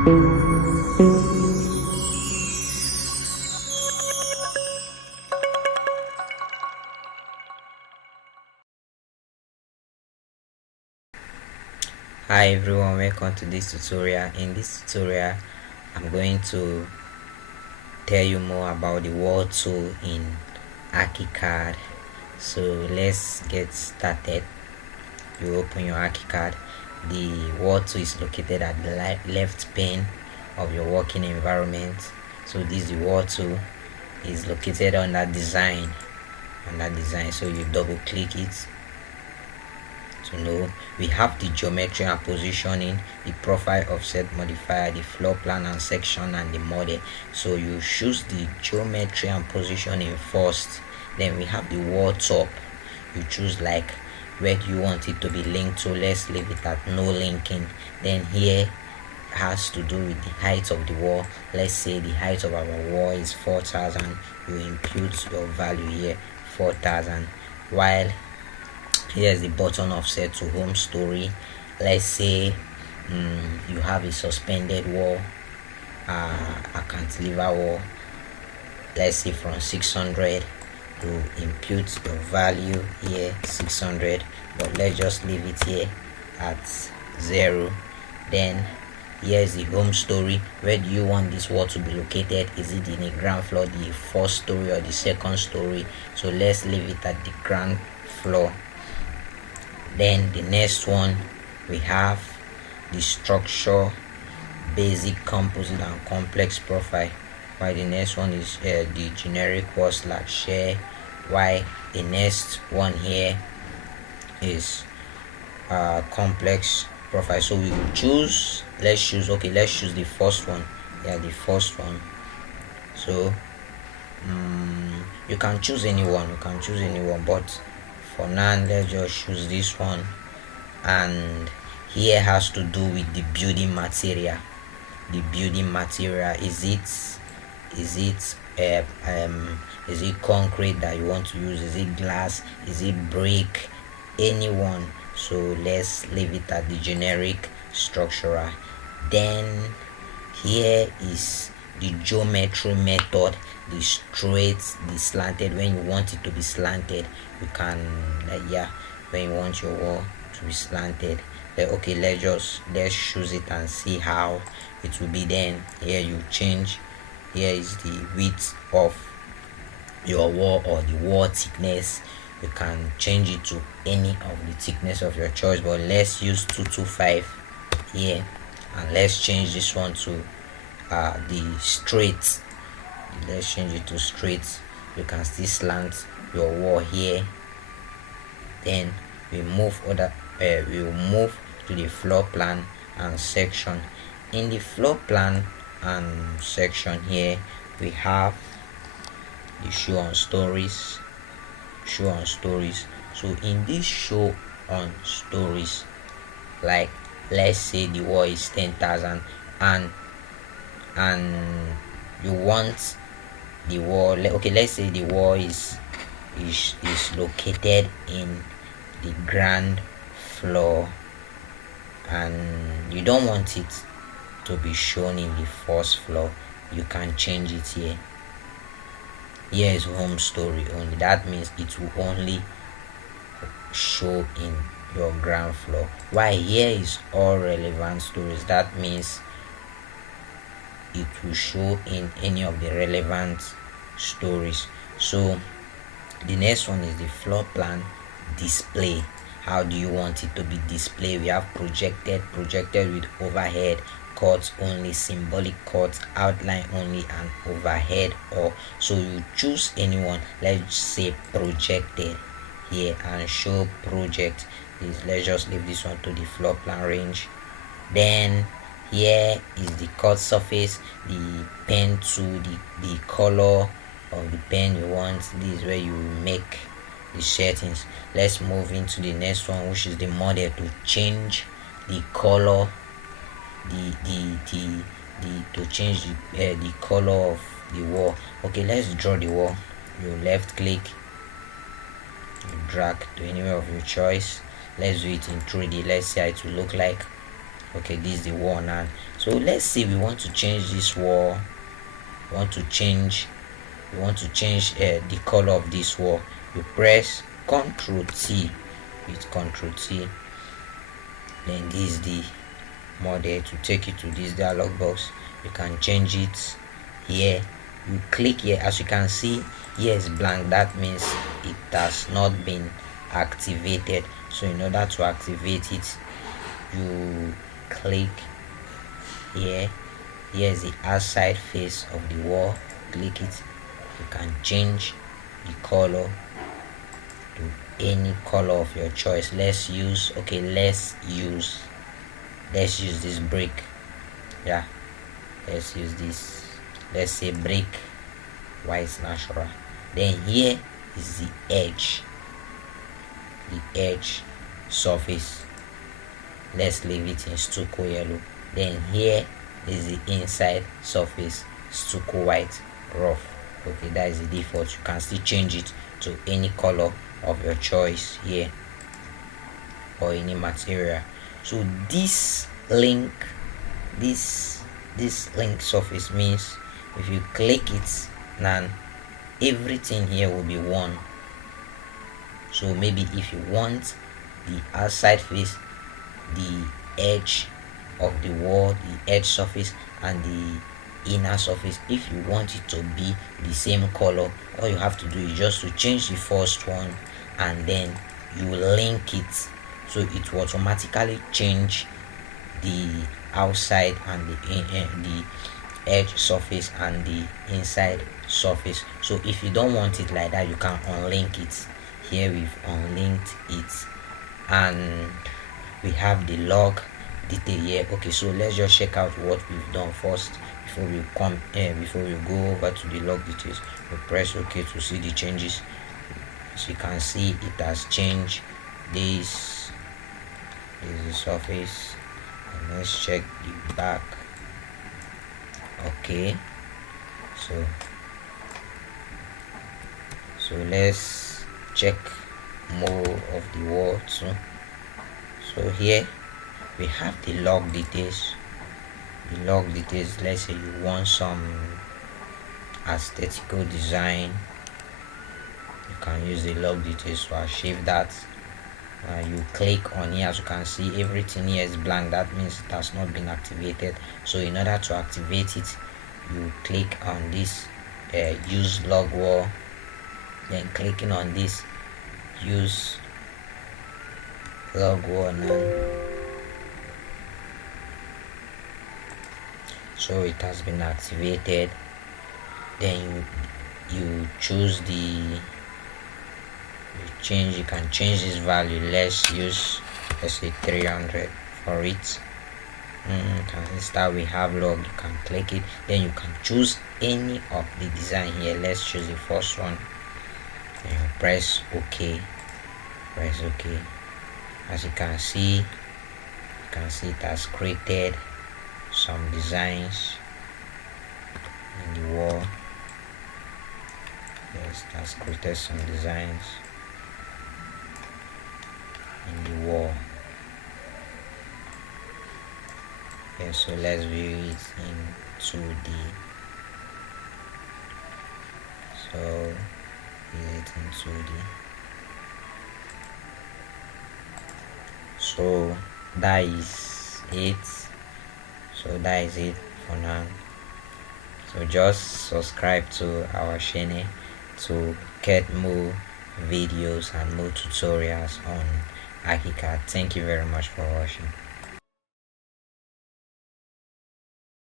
Hi everyone, welcome to this tutorial. In this tutorial I'm going to tell you more about the wall tool in Archicad. So let's get started. You open your Archicad. The wall tool is located at the left pane of your working environment. So this is the wall tool, is located under design. So you double click it to know. We have the geometry and positioning, the profile, offset modifier, the floor plan and section, and the model. So you choose the geometry and positioning first. Then we have the wall top. You choose like where do you want it to be linked to. Let's leave it at no linking. Then here has to do with the height of the wall. Let's say the height of our wall is 4,000. You input your value here, 4,000. While here's the button offset to home story. Let's say you have a suspended wall, a cantilever wall. Let's say from 600, you input your value here, 600, but let's just leave it here at 0. Then here's the home story. Where do you want this wall to be located? Is it in the ground floor, the first story, or the second story? So let's leave it at the ground floor. Then the next one, we have the structure, basic, composite, and complex profile. While the next one is the generic wall / share. While the next one here is complex profile. So we will choose, let's choose the first one. The first one. So you can choose anyone, but for now let's just choose this one. And here has to do with the building material. Is it concrete that you want to use? Is it glass? Is it brick? Anyone. So let's leave it at the generic structural. Then here is the geometry method, the straight, the slanted. When you want it to be slanted, you can when you want your wall to be slanted, let's choose it and see how it will be. Then here you change. Here is the width of your wall or the wall thickness. You can change it to any of the thickness of your choice, but let's use 225 here. And let's change this one to the straight. Let's change it to straight. You can still slant your wall here. Then we move to the floor plan and section. In the floor plan and section here, we have the show on stories. So in this show on stories, like let's say the wall is 10,000 and you want the wall, let's say the wall is located in the ground floor and you don't want it to be shown in the first floor. You can change it here. Here is home story only. That means it will only show in your ground floor. While here is all relevant stories. That means it will show in any of the relevant stories. So the next one is the floor plan display. How do you want it to be displayed? We have projected with overhead, cuts only, symbolic cuts, outline only, and overhead or. So you choose anyone. Let's say projected here and show project. Let's just leave this one to the floor plan range. Then here is the cut surface, the pen tool, the color of the pen you want. This is where you make the settings. Let's move into the next one, which is the model, to change the color, to change the color of the wall. Let's draw the wall. You left click, you drag to anywhere of your choice. Let's do it in 3D. Let's see how it will look like. Okay, this is the wall now. So let's say we want to change this wall. We want to change the color of this wall. You press Ctrl T. With Ctrl T, then this is the model to take you to this dialog box. You can change it here. You click here. As you can see, here is blank. That means it has not been activated. So in order to activate it, you click here. Here is the outside face of the wall. Click it. You can change the color to any color of your choice. Let's use this brick. Yeah, let's use this. Let's say brick white natural. Then here is the edge surface. Let's leave it in stucco yellow. Then here is the inside surface, stucco white rough. Okay, that is the default. You can still change it to any color of your choice here, or any material. So this link surface means if you click it now, everything here will be one. So maybe if you want the outside face, the edge of the wall, the edge surface, and the inner surface, if you want it to be the same color, all you have to do is just to change the first one, and then you link it, so it will automatically change the outside and the edge surface and the inside surface. So if you don't want it like that, you can unlink it. Here we've unlinked it, and we have the log detail here. Okay, so let's just check out what we've done first before we go over to the log details. We press OK to see the changes. As you can see, it has changed. This is the surface, and let's check the back. Okay, so let's check more of the wall too. So here we have the log details. Let's say you want some aesthetical design, you can use the log details to achieve that. You click on here. As you can see, everything here is blank. That means it has not been activated. So in order to activate it, you click on this use log wall, then clicking on this use log wall now. So it has been activated. Then you choose you can change this value. Let's say 300 for it. Instead we have log, you can click it, then you can choose any of the design here. Let's choose the first one, and you press OK. As you can see, it has created some designs in the wall. Yes, it has created some designs in the wall. Okay, so let's view it in 2D. So view it in 2D. So that is it. For now. So just subscribe to our channel to get more videos and more tutorials on Archicad. Thank you very much for watching.